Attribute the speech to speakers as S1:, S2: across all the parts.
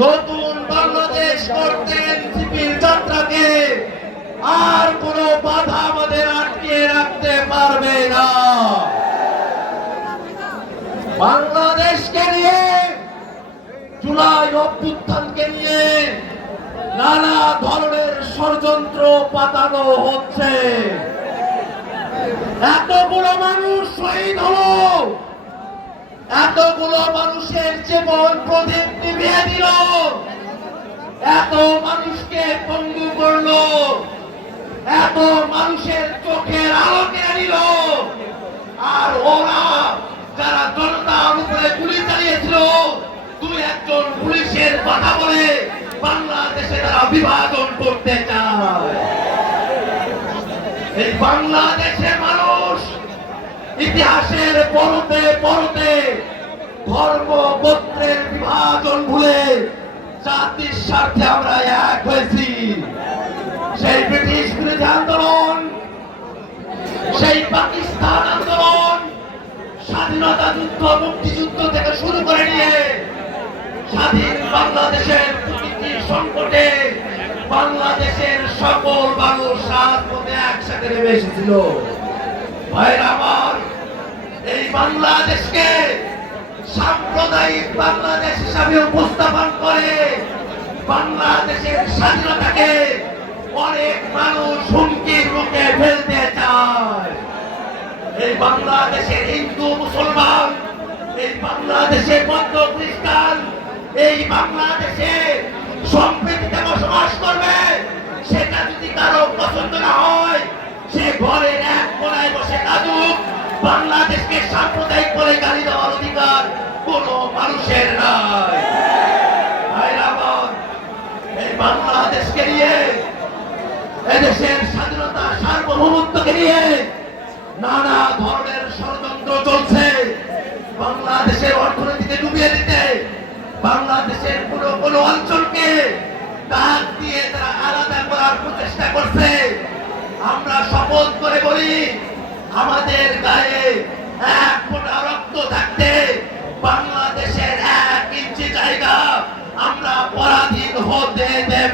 S1: নতুন বাংলাদেশ করতেন সিপির যাত্রাকে আর কোনো বাধা আমাদের আটকে রাখতে পারবে না। বাংলাদেশকে নিয়ে, জুলাই অভ্যুত্থানকে নিয়ে নানা ধরনের ষড়যন্ত্র পাতানো হচ্ছে। এতগুলো মানুষ শহীদ হলো। এতগুলো মানুষের জীবন প্রদীপ নিভিয়ে দিল। এত মানুষকে পঙ্গু করল। এত মানুষের চোখের আলো কেড়ে নিল। আর ওরা যারা জনতার উপরে গুলি চালিয়েছিল, দুই একজন পুলিশের কথা বলে বাংলাদেশে তারা বিভাজন করতে চায়। এই বাংলাদেশের মানুষ ইতিহাসের পরতে পরতে ধর্ম গোত্রের বিভাজন ভুলে জাতির স্বার্থে আমরা এক হয়েছি। সেই ব্রিটিশ বিরোধী আন্দোলন, সেই পাকিস্তান আন্দোলন, স্বাধীনতা যুদ্ধ, মুক্তিযুদ্ধ থেকে শুরু করে নিয়ে স্বাধীন বাংলাদেশের প্রতিটি সংকটে বাংলাদেশের সকল মানুষ রাজপথে একসাথে নেমে এসেছিল। ভাইরা আমার, এই বাংলাদেশকে সাম্প্রদায়িক বাংলাদেশ হিসাবে উপস্থাপন করে বাংলাদেশের স্বাধীনতাকে অনেক মানুষ হুমকির মুখে ফেলতে চায়। এই বাংলাদেশের হিন্দু, মুসলমান, এই বাংলাদেশে বৌদ্ধ, খ্রিস্টান, এই বাংলাদেশে সম্প্রীতিতে বসবাস করবে, সেটা যদি কারও পছন্দ না হয়, সে ঘরের এক কোনায় বসে কাজুক বাংলাদেশকে সাম্প্রদায়িক বলে গালি দেওয়ার অধিকার কোন মানুষের নাই ভাইরা আমার, এই বাংলাদেশকে নিয়ে, এদেশের স্বাধীনতা সার্বভৌমত্বকে নিয়ে নানা ধরনের ষড়যন্ত্র চলছে। বাংলাদেশের অর্থনীতিকে ডুবিয়ে দিতে, বাংলাদেশের কোন কোন অঞ্চলকে দাগ দিয়ে তারা আলাদা করার প্রচেষ্টা করছে। আমরা শপথ করে বলি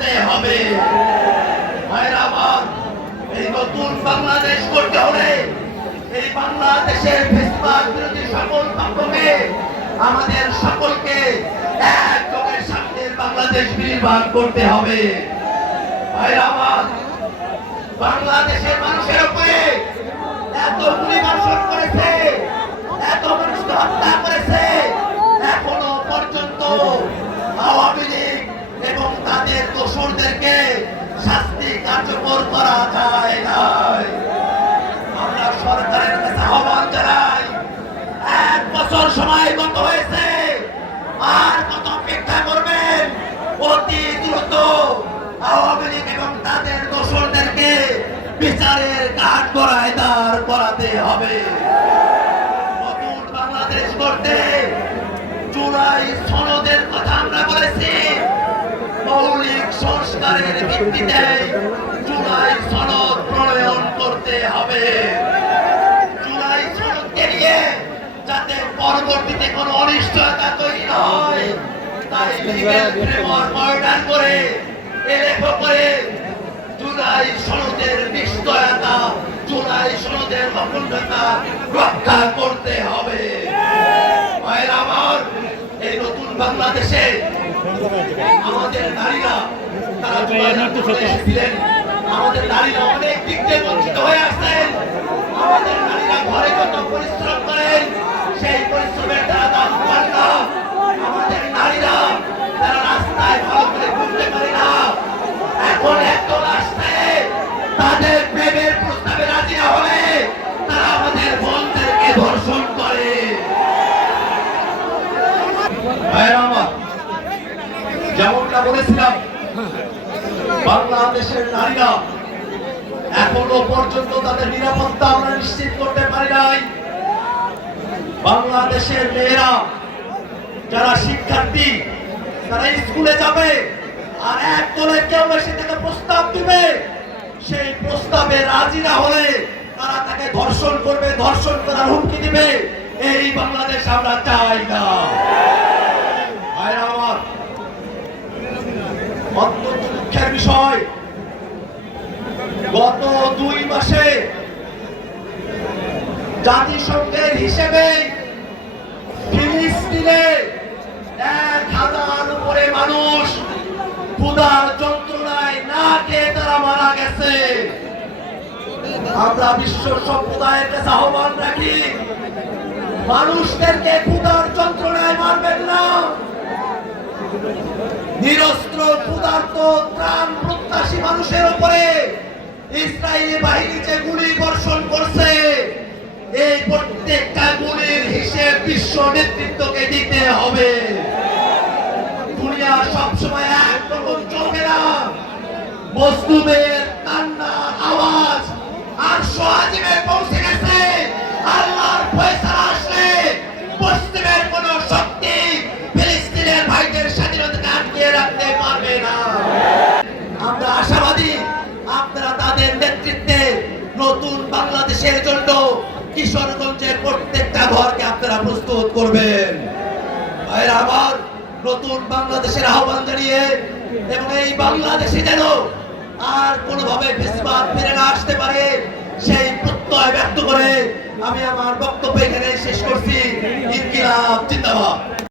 S1: করতে হবে। এই নতুন বাংলাদেশ করতে হলে এই বাংলাদেশের ফেসবাদ বিরোধী সকল পক্ষকে আমাদের সকলকে এক চোখের সামনে বাংলাদেশ নির্মাণ করতে হবে। আমার, বাংলাদেশের মানুষের উপরে এত গুলি বর্ষণ করেছে এত মানুষকে হত্যা করেছে সময় হয়েছে। আর কত অপেক্ষা করবেন? অতি দ্রুত আওয়ামী লীগ এবং তাদের দোসরদেরকে বিচারের কাঠ করায় দাঁড় করাতে হবে। নতুন বাংলাদেশ করতে জুলাই সনদের কথা আমরা বলেছি। মৌলিক সংস্কারের ভিত্তিতে জুলাই সনদ প্রণয়ন করতে হবে জুলাই সনদকে নিয়ে যাতে পরবর্তীতে কোনো অনিশ্চয়তা তৈরি না হয় তাই লিগেল ফ্রেমওয়ার্ক মডার্ন করে এলেখ করে জুলাই সনদের নিশ্চয়তা জুলাই সনদের অখণ্ডতা রক্ষা করতে হবে। ভাইরা আমার এই নতুন বাংলাদেশে আমাদের নারীরা তারা জুলাই আন্দোলনে এসেছিলেন। আমাদের আমার, বলেছিলাম বাংলাদেশের নারীরা এখনও পর্যন্ত তাদের নিরাপত্তা আমরা নিশ্চিত করতে পারি নাই। বাংলাদেশের মেয়েরা যারা শিক্ষার্থী তারা স্কুলে যাবে আর এক দলের কেউ এসে তাকে প্রস্তাব দিবে। সেই প্রস্তাবে রাজি না হলে তারা তাকে ধর্ষণ করবে ধর্ষণ করার হুমকি দিবে। এই বাংলাদেশ আমরা চাই না ভাইরা আমার অত্যন্ত দুঃখের বিষয় গত দুই মাসে জাতিসংঘের হিসেবে ফিলিস্তিনে এক হাজার উপরে মানুষ ক্ষুধার যন্ত্রণায় না খেয়ে তারা মারা গেছে। আমরা বিশ্ব সম্প্রদায়ের কাছে আহ্বান রাখি, মানুষদেরকে ক্ষুধার যন্ত্রণায় মারবেন না। নিরস্ত্র, ক্ষুধার্ত, ত্রাণ প্রত্যাশী মানুষের উপরে ইসরায়েলি বাহিনী যে গুলি বর্ষণ করছে, এই প্রত্যেকটা গুলির হিসেব বিশ্ব নেতৃত্বকে দিতে হবে। দুনিয়া সবসময় একরকম চলবে না। মজলুমের আপনারা করবেন। ভাইয়ের আমার নতুন বাংলাদেশের আহ্বান জানিয়ে এবং এই বাংলাদেশে যেন আর কোনোভাবে বেশিবার ফিরে না আসতে পারে, সেই প্রত্যয় ব্যক্ত করে আমি আমার বক্তব্য এখানে শেষ করছি। ইনকিলাব, জিন্দাবাদ।